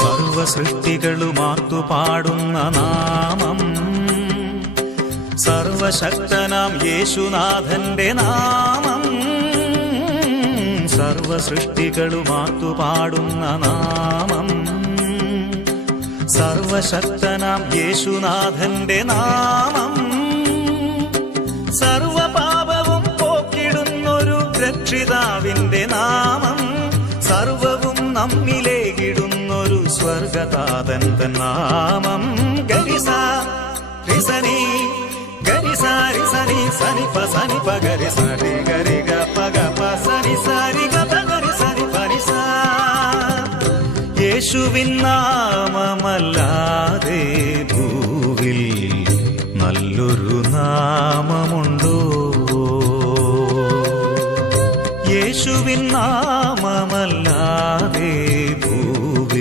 സർവസൃഷ്ടികളുമാർത്തു പാടുന്ന നാമം, സർവശക്തനാം യേശുനാഥന്റെ നാമം. സർവസൃഷ്ടികളുമാർത്തു പാടുന്ന നാമം, സർവശക്തനാം യേശുനാഥന്റെ നാമം. സർവപാപവും പോക്കിടുന്നൊരു രക്ഷിതാവിന്റെ നാമം, സർവവും നമ്മിലേകിടുന്നൊരു സ്വർഗതാതന്റെ നാമം. ഗരിസ റിസനി ഗരിസ റിസനി സനി പ സനി പ ഗരി സരി ഗരി ഗ പ ഗ പ സനി സരി ഗ പ ഗരി സനി പ നി സ. യേശുവിൻ നാമമല്ലാതെ ഭൂവിൽ നല്ലൊരു നാമമുണ്ടോ? യേശുവിൻ നാമം